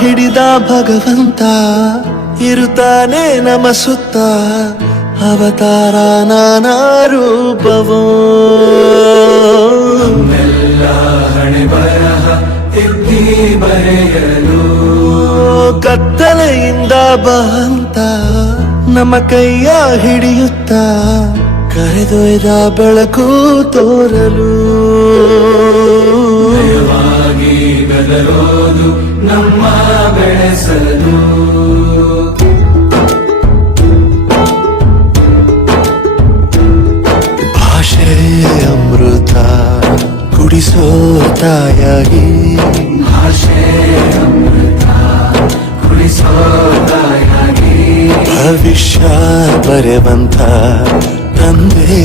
ಹಿಡಿದ ಭಗವಂತ ಇರುತ್ತಾನೆ ನಮ ಸುತ್ತ ಅವತಾರ ರೂಪವೋ ಕತ್ತಲೆಯಿಂದ ಬಹಂತ ನಮ ಕೈಯ ಹಿಡಿಯುತ್ತ ಕರೆದೊಯ್ದ ಬೆಳಕು ತೋರಲು ಭಾಷೆ ಅಮೃತ ಕುಡಿಸೋತಾಯಿ ಭಾಷೆ ಅಮೃತ ಭವಿಷ್ಯ ಪರ್ಯವಂಥ ತಂದೇ